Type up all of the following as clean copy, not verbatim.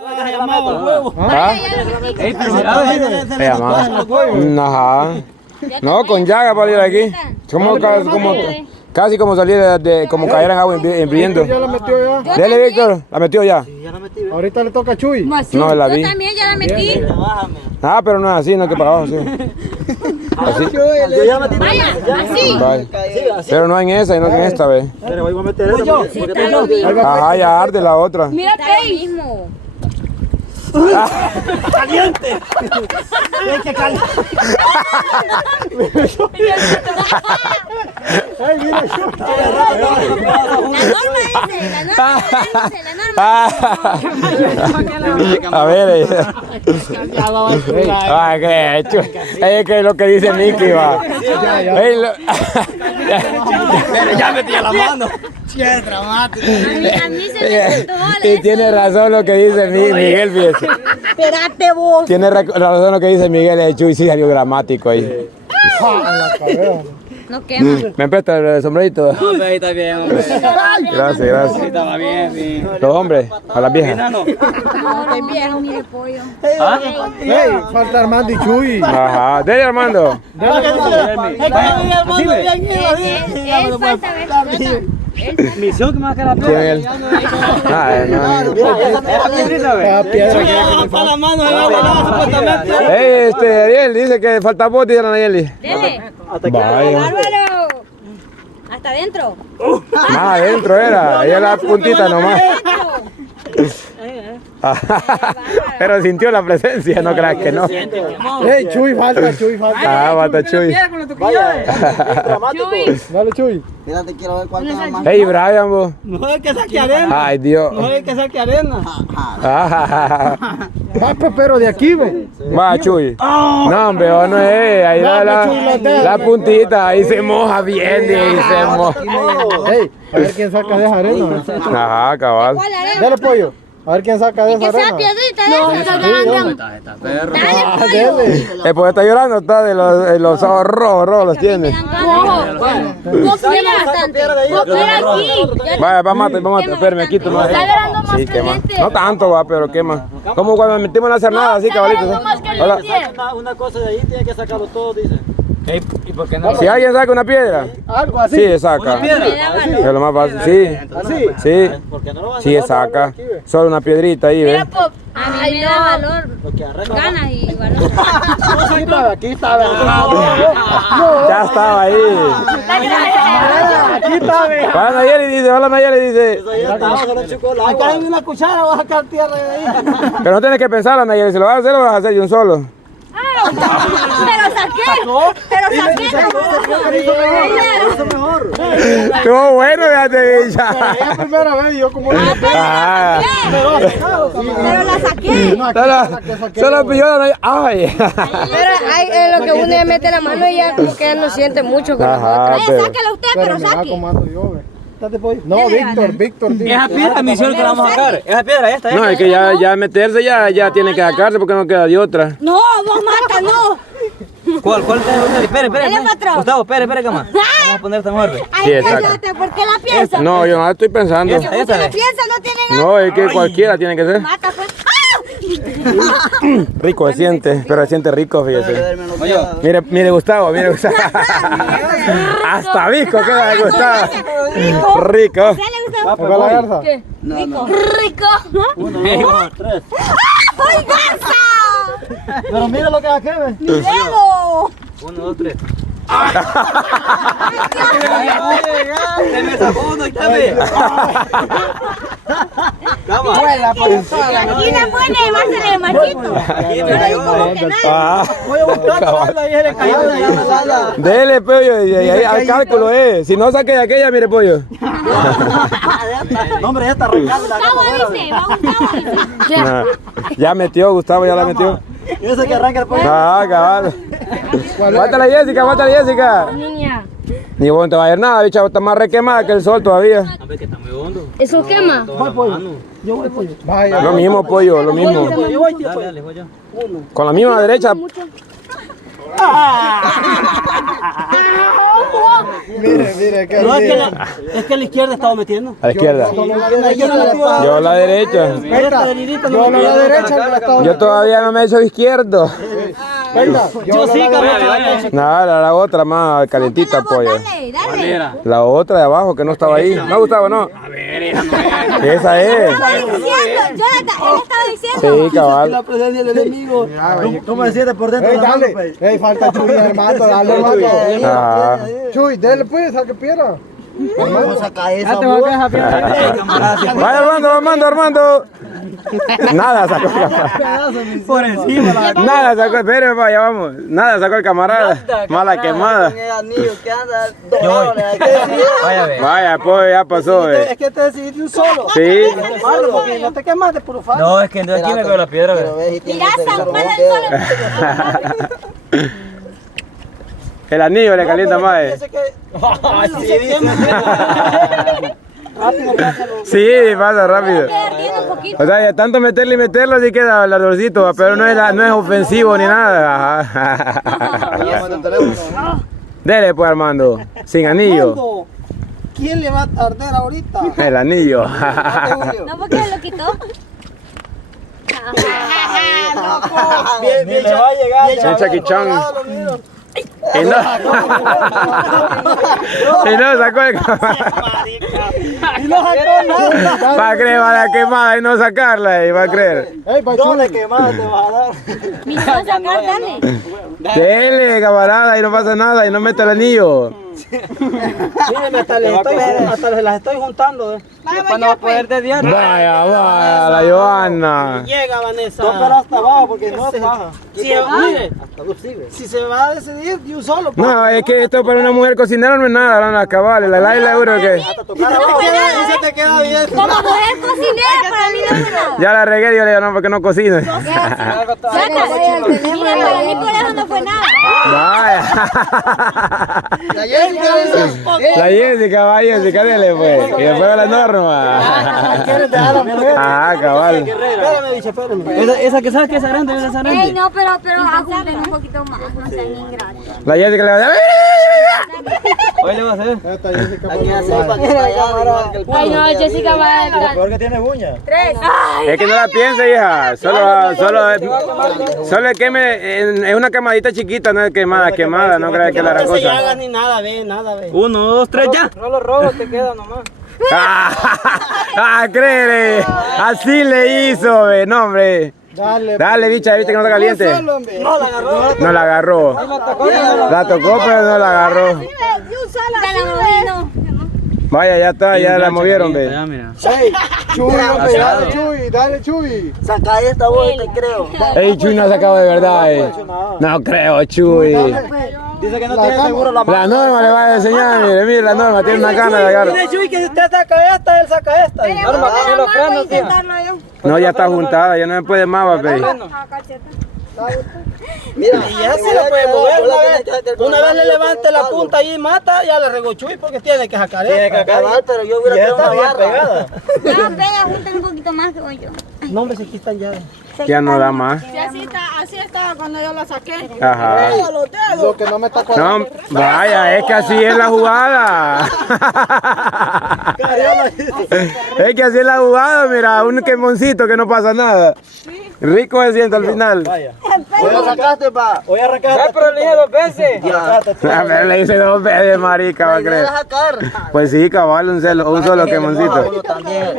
¿Ah? Ajá. No, con llaga para ir aquí. Casi como salir como caer en agua hirviendo. ¿Ya la metió ya? Dele, Víctor, la metió ya. Ahorita le toca a Chuy. No, la vi. Yo también ya la metí. Ah, pero no es así, no que para abajo, sí. Así. Vaya, así. Vale. Pero no en esa, sino que en esta vez. Pero voy a meter esa. Ajá, ya arde la otra. Mira, el mismo. ¡Caliente! ¡Es que caliente! ¡Ay, mira! La norma dice. A ver, qué hecho. Es que lo que dice Mickey va. Ya metía la mano. ¡Qué dramático! A mí se me sentó. Y tiene razón lo que dice Miguel, fíjese. Espérate vos. Tiene razón lo que dice Miguel, el Chuy sí salió dramático ahí. No quema. ¿Me presta el sombrerito? No, ahí está bien, hombre. Gracias, gracias. Estaba bien, sí. Los hombres, a las viejas. No, estoy viejo, mire pollo. ¡Ey! Falta Armando y Chuy. Ajá, dele Armando. Él falta ver. Misión que me va a quedar la ¿Quién es él? Ah, no. Cada piedra que para la mano de la supuestamente. Ariel, dice que falta vos, dice Nayeli. Dele. Vaya. Bárbaro. Hasta adentro. Más adentro era, ahí es la puntita nomás. Pero sintió la presencia, no creas que no. ¡Ey, Chuy, falta, Chuy, falta! Ah, falta Chuy. Dale, Chuy. Mira, te quiero ver cuál te más. Hey, Brian, vos. No es que saque arena. Ay, Dios. No es que saque arena. Va, pero de aquí, ve. Va, Chuy. No, hombre, no es. Ahí da la puntita, ahí se moja bien, y se moja. ¡Ey! A ver quién saca de esa arena. Ajá, cabal. ¿Cuál arena? Dale, pollo. A ver quién saca de esa Que sea arena. piedrita de esa. Dale, pollo. Dale. El poeta está llorando, está de los ojos rojos los tiene. Vos quieres bastante. Vos quieres aquí. Vaya, vamos a espérame, aquí tú más. Está agarrando más Sí, quema. caliente. No tanto, va, pero quema. Como cuando nos metimos en la cernada, así, cabalito. Hola. Una cosa de ahí tiene que sacarlo todo, dice. ¿Y por qué no? Si alguien saca una piedra, Algo así. sí, saca. Es lo más fácil, sí. Así. Sí, ¿Por qué no lo vas a sí, saca. Solo una piedrita ahí, ¿ves? A mí me da valor. Ganas y valor. Aquí estaba. Ya estaba ahí. Aquí estaba. Hola Nayeli dice. Acá hay una cuchara, vas a sacar tierra de ahí. Pero no tienes que pensar, Nayeli, si lo vas a hacer, lo vas a hacer de un solo. Pero saqué. Estuvo bueno, fíjate, ya. Es la primera vez yo como... Ah. Pero la saqué. Solo pilló la Ay. Pero hay lo que uno ya mete la mano y ya como que ya no siente mucho con la Ajá, otra. pero- Sáquela usted, pero mira saque. cómo ando yo, ve. No, Víctor. Esa piedra, misión que la vamos a sacar. Esa piedra, esta. No, es que ya meterse ya tiene que sacarse porque no queda de otra. No, vos mata, no. ¿Cuál? Espere. Dale, patrón. Gustavo, espere, cama. Vamos a poner esta mejor. Sí, Ay, exacto. cállate, ¿por qué la piensa? No, yo no estoy pensando. Usted la piensa, no tiene nada. No, es que cualquiera tiene que ser. Mata, pues. Rico se siente, pero se siente rico, fíjese. Oye, Mire Gustavo, mire Gustavo. Hasta Visco queda de Gustavo. Rico. ¿Qué le gusta? ¿Fue la garza? Rico. uno, tres. ¡Ay, garza! Pero mira lo que aquí, ve. ¡Luego! 1, 2, 3. Se me sacó uno y también. Cama. Aquí la pone, mársele de machito. Yo le digo como que nada. Ah, Voy a buscar toda y se le cayó de allá. dele, pollo, y ahí al cálculo Si no saque de aquella, mire, pollo. No, hombre, ya está arrancando la Gustavo cama. dice, va Gustavo dice. Nah, ya metió, Gustavo ya la metió. Yo sé que arranca el pollo. Ah, cabal. Falta la Jessica. Niña, Ni vos no te va a ir nada, bicha, está más requemada que el sol todavía. A ver que está muy hondo. ¿eso quema? Yo voy, pollo. Vaya. Lo mismo, pollo, lo mismo. Yo voy, tío. Dale, voy yo. Con la misma derecha. Mire, que No, es que la izquierda estaba metiendo. A la izquierda. yo Yo a la derecha. yo a la derecha no la estaba. Yo todavía no me he hecho izquierdo. Venga, Yo sí, cabrón. No, la otra más calentita, pollo. Dale, dale. La otra de abajo que no estaba ahí. ¿No, Gustavo, no? A ver, esa es. Estaba diciendo, Jonathan, él estaba diciendo. Sí, cabal. La presencia del enemigo. ¿Cómo se siente por dentro? Dale. Falta Chuy, hermano. Dale, hermano. Ah. Chuy, dale pues, a que pierda. Vaya, Armando. Nada sacó el camarada. Por encima. Nada sacó, espérame, vaya, vamos. Nada sacó el camarada. Mala quemada. Vaya, pues ya pasó. Es que te decidiste un solo. Sí. Porque no te quemaste, puro fan. No, es que de aquí me veo la piedra. Mira, San Juan del Sol. El anillo le calienta más. Sí, pasa rápido. O sea, de tanto meterle y meterlo, así queda el ardorcito, pero no es ofensivo ni nada. Ajá. Dele pues, Armando, sin anillo. ¿Quién le va a arder ahorita? El anillo. No, porque lo quitó. Bien, le va a llegar. Bien, Chaquichón. Y no sacó el camarada. Y no sacó nada. Va a creer, va a la quemada y no sacarla, y va a creer. ¿Dónde quemada te vas a dar? Me va a sacar, dale. Dele, camarada, y no pasa nada, y no mete el anillo. Mírenme, hasta les las estoy juntando. Después no va a poder desviar. Vaya, la Johanna. Llega Vanessa. No, pero hasta abajo porque no se baja. Si se va a decidir de un solo. No, es que esto para una mujer cocinera no es nada, no, las cabales, la euro que. Y se te queda bien. Como mujer cocinera, para mí no es nada. Ya la regué, yo le digo, no, porque no cocino. Mira, para mí por eso no fue nada. Vaya. La Jessica, dele pues. Y después la norma. Ah, cabal. Espérame, bicho, espérame. Esa que sabes que es grande, esa grande. Ey, no, pero ajusten un poquito más, no sean ingratos. La Jessica le va a decir. Hoy le va a hacer. Esta Jessica Ay, no, Jessica va a entrar. Peor que tiene uña. 3. Es que no la piense, hija. Solo queme. Es una quemadita chiquita, no es quemada. No creas que la gran No se cosa. hagas ni nada, nada, ve. 1, 2, 3, ya. No los robos, te queda nomás. Créele. Así le hizo, ve. No, hombre. Dale, bicha, viste que no está caliente. No la agarró. No la agarró. La tocó, pero no la agarró. De la moví, no. Vaya, ya está, ya la movieron, ve. Ya, mira. Chuy, hombre, dale, Chuy. Saca esta voz, te creo. Ey, Chuy no ha sacado de verdad, No creo, Chuy. Dice que no tiene seguro la mano. La norma le va a enseñar, mire, la norma tiene una cana de agarrar. Dice Chuy que si usted saca esta, él saca esta. Norma, que los frenos, tía. No, ya está juntada, ya no me puede más, papi. Mira, y ya se la puede mover una vez le levante la punta y mata, ya le regó Chuy porque tiene que sacar esta. Tiene que sacar, pero yo hubiera quedado una barra pegada. No, pega, junten un poquito más que yo. No, hombre, si aquí están llaves. Ya no da más. Así estaba cuando yo la saqué. Ajá. Lo que no me está cuadrando. No, vaya, es que así es la jugada. Es que así es la jugada, mira, un quemoncito que no pasa nada. Rico se siente al final. Hoy arrancaste, pa. Hoy arrancaste. Ya, pero le dije 2 veces. Ya. Le hice 2 veces, marica, va a creer. Pues sí, cabal, un solo quemoncito.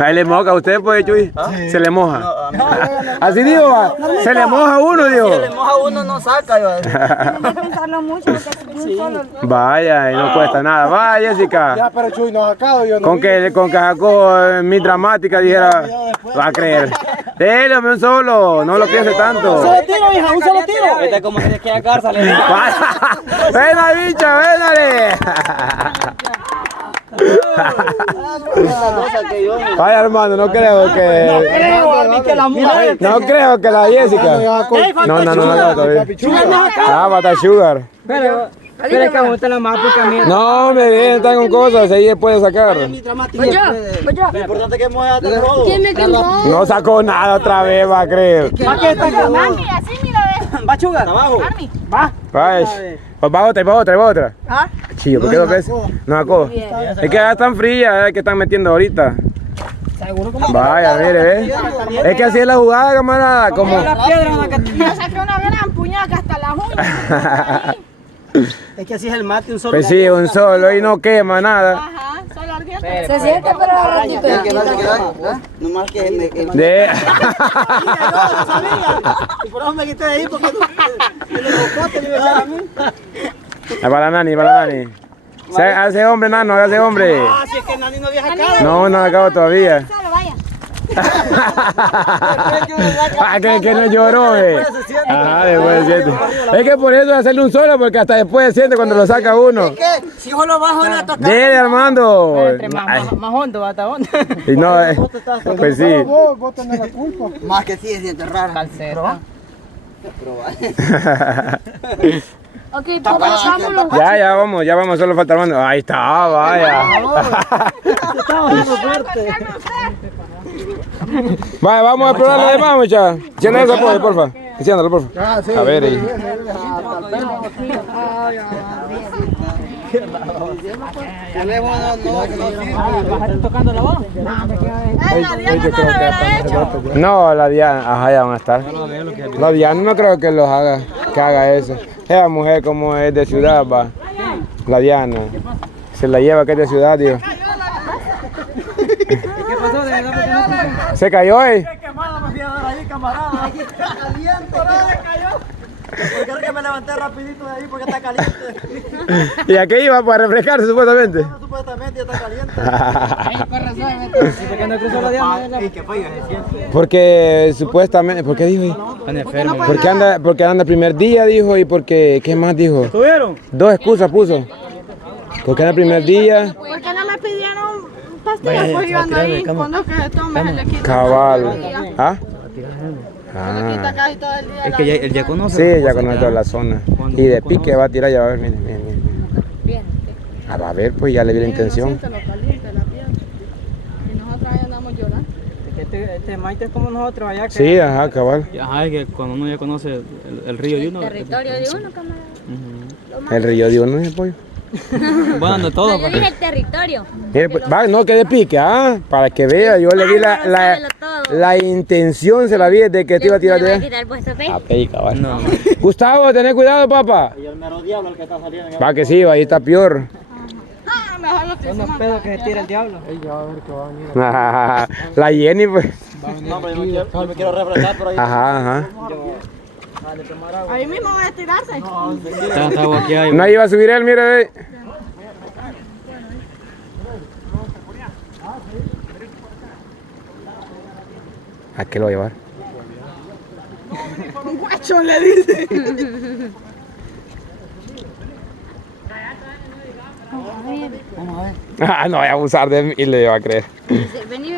Ahí le moja a usted, pues, Chuy. Se le moja. Así digo, va. Se le moja a uno, digo. Si le moja uno, no saca. Hay que pensarlo mucho porque un solo. Vaya, y no cuesta nada. Vaya, Jessica. Ya, pero Chuy no ha sacado, yo no. Con que sacó mi dramática, dijera, va a creer. Dele, hombre, un solo. No lo piense tanto. Un solo tiro, hija, un solo tiro. Esta es como si le queda garza. Venga, bicha, véndale. Vaya, hermano, no creo que la Jessica. No, todavía. Ah, bata sugar. Pero es que a usted la más porque a mí. No, me viene, está con cosas, ahí puede sacar. Voy yo. Lo importante es que mueva el rodo. ¿Quién me quemó? No sacó nada otra vez, va a creer. Mami, así mira, ves. Va, Chuga. Abajo. Va. Va otra. ¿Ah? Chillo, ¿por qué 2 veces? No sacó. Es que ya están frías, es que están metiendo ahorita. Vaya, mire, ve. Es que así es la jugada, camarada. Como... La piedra en la que... Yo saqué una gran puñaca hasta las uñas. Es que así es el mate, un solo. Pues sí, un solo y no quema nada. Ajá, solo ardiente. Se siente pero a ratito. Nomás que el... De... Y por eso me quité de ahí porque el cocote le iba a echar a mí. Para la nani. Hace hombre, nano, hace hombre. Ah, si es que Nani no había sacado. No acabo todavía. Solo vaya. que no lloró, Ajá, después se siente. Es que por eso hacerle un solo, porque hasta después se siente cuando lo saca uno. Si yo lo bajo en la toca. Dele, Armando. Entre más hondo, hasta hondo. Y no, pues sí. Vos tenés la culpa. Más que sí, se siente raro. Calceta. Ok, pues vámonos. Ya vamos, solo falta Armando. Ahí está, vaya. Vaya, vamos a probar lo demás, muchachos. Enciéndalo ese pollo, porfa. Enciéndalo, porfa. A ver, ahí. Tocando la voz. La Diana no lo hubiera hecho. No, la Diana, ajá, ya van a estar. La Diana no creo que los haga, que haga eso. Esa mujer como es de ciudad, va. La Diana. Se la lleva que es de ciudad, tío. ¿Qué pasó? Se cayó, Quemada me fui a dar ahí, camarada. Aquí está caliente, no me cayó. Porque creo que me levanté rapidito de ahí porque está caliente. ¿Y a qué iba? Para refrescarse, supuestamente. Supuestamente ya está caliente. ¿Por qué no cruzó la Diana? Porque supuestamente, ¿por qué dijo? Porque anda el primer día, dijo, y porque, ¿qué más dijo? ¿Tuvieron? 2 excusas puso. Porque anda el primer día. ¿Por qué no me pidieron pastillas? Pues yo ando ahí. Cuando que tomes el equipo. Cabal. ¿Ah? Le quita casi todo el día. Es que él ya conoce. Sí, ya conoce toda la zona. Y de pique va a tirar, ya va a ver, miren. Ah, va a ver, pues ya le vi la intención. Lo caliente la piel. Y nosotros ahí andamos llorando. Este Maite es como nosotros allá. Que... Sí, ajá, cabal. Ajá, es que cuando uno ya conoce el río de uno. Territorio de uno, camarada. El río de uno es el pollo. Bueno, de todo. Yo dije el territorio. Mire, pues, va, no, que de pique, para que vea, yo le vi la intención, se la vi desde que te iba a tirar de allá. Cabal. No. Gustavo, tenés cuidado, papá. Y el mero diablo el que está saliendo. Va que sí, ahí está peor. Ah, mejor lo estoy Unos pedos que se tira el diablo. La Jenny, pues. No, pero yo me quiero refrescar por ahí. Ajá. Ahí mismo va a estirarse. Está boqueado. No iba a subir él, mire, ve. ¿A qué lo va a llevar? Guacho le dice. Ah, no voy a abusar de mí, le va a creer. Vení.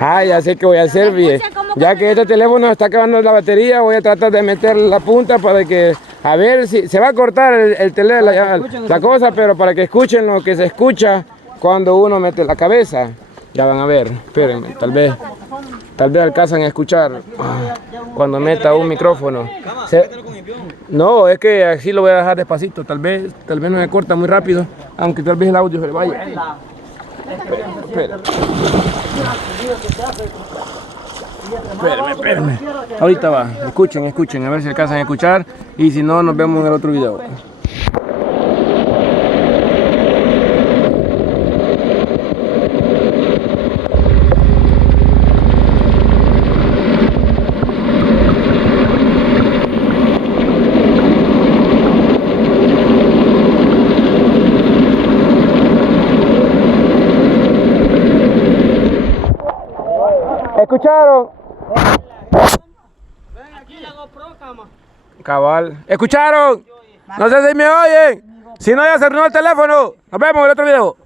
Ah, ya sé qué voy a hacer, bien. Ya que este teléfono está acabando la batería, voy a tratar de meter la punta para que, a ver si se va a cortar el teléfono, la cosa, pero para que escuchen lo que se escucha cuando uno mete la cabeza. Ya van a ver, espérenme, tal vez alcanzan a escuchar cuando meta un micrófono. No, es que así lo voy a dejar despacito, tal vez no me corta muy rápido, aunque tal vez el audio se le vaya. Espérenme. Ahorita va, escuchen, a ver si alcanzan a escuchar y si no nos vemos en el otro video. ¿Escucharon? Ven aquí la GoPro, cama. Cabal. ¿Escucharon? No sé si me oyen. Si no, ya se arruinó el teléfono. Nos vemos en el otro video.